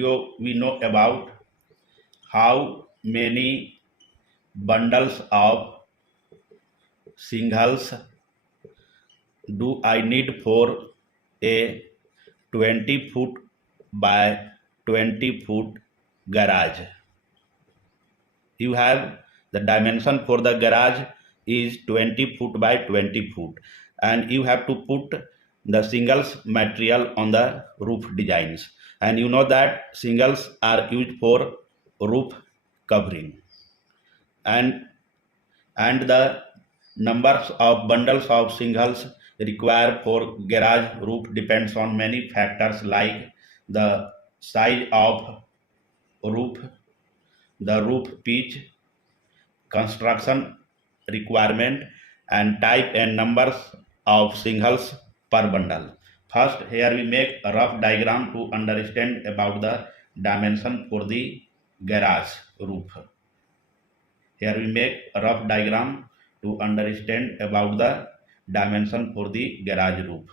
video we know about how many bundles of shingles do I need for a 20 foot by 20 foot garage. You have the dimension for the garage is 20 foot by 20 foot, and you have to put the shingles material on the roof designs, and you know that shingles are used for roof covering, and the numbers of bundles of shingles required for garage roof depends on many factors like the size of roof, the roof pitch, construction requirement, and type and numbers of shingles per bundle. First, here we make a rough diagram to understand about the dimension for the garage roof. Here we make a rough diagram to understand about the dimension for the garage roof.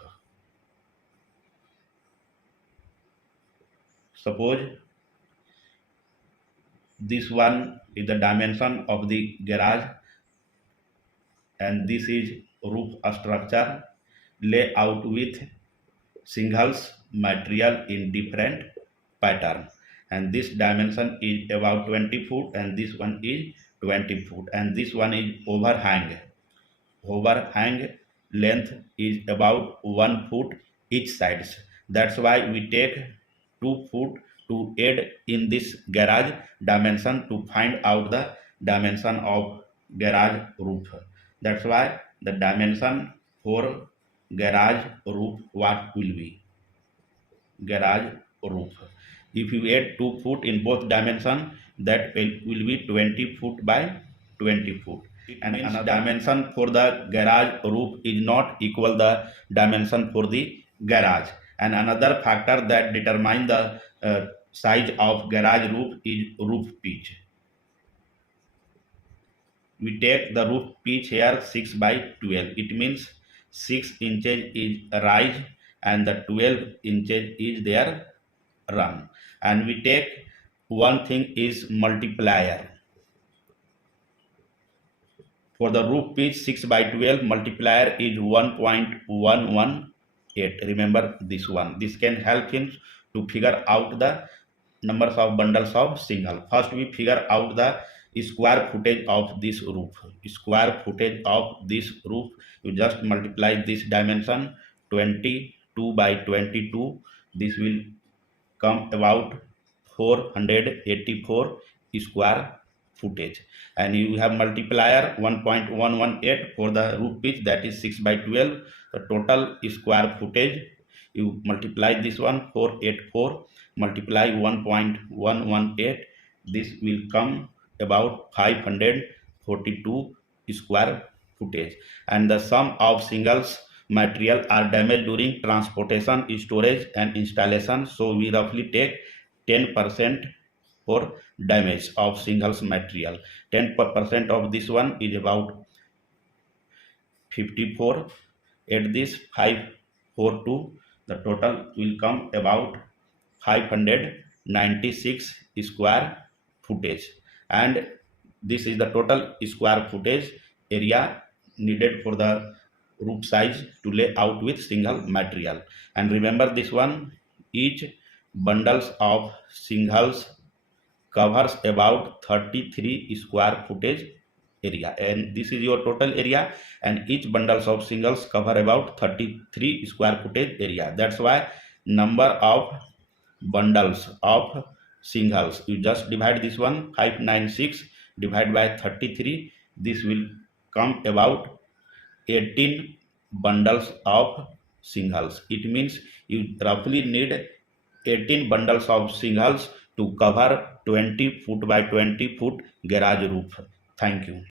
Suppose this one is the dimension of the garage, and this is roof structure layout with shingles material in different pattern, and this dimension is about 20 foot, and this one is 20 foot, and this one is overhang length is about 1 foot each sides. That's why we take 2 foot to add in this garage dimension to find out the dimension of garage roof. That's why the dimension for garage roof what will be? Garage roof. If you add 2 foot in both dimension, that will be 20 foot by 20 foot. And another dimension for the garage roof is not equal the dimension for the garage. And another factor that determines the size of garage roof is roof pitch. We take the roof pitch here 6 by 12. It means 6 inches is rise and the 12 inches is their run. And we take one thing is multiplier. For the roof pitch 6 by 12, multiplier is 1.118. Remember this one. This can help him to figure out the numbers of bundles of shingle. First we figure out the square footage of this roof. Square footage of this roof, you just multiply this dimension 22 by 22. This will come about 484 square footage, and you have multiplier 1.118 for the roof pitch, that is 6 by 12. The total square footage, you multiply this one 484 multiply 1.118, this will come about 542 square footage. And the sum of shingles material are damaged during transportation, storage and installation, so we roughly take 10% for damage of shingles material. 10% of this one is about 54. At this 542, the total will come about 596 square footage, and this is the total square footage area needed for the roof size to lay out with shingle material. And remember this one, each bundles of shingles covers about 33 square footage area, and this is your total area, and each bundles of shingles cover about 33 square footage area. That's why number of bundles of shingles, you just divide this one 596 divided by 33, this will come about 18 bundles of shingles. It means you roughly need 18 bundles of shingles to cover 20 foot by 20 foot garage roof. Thank you.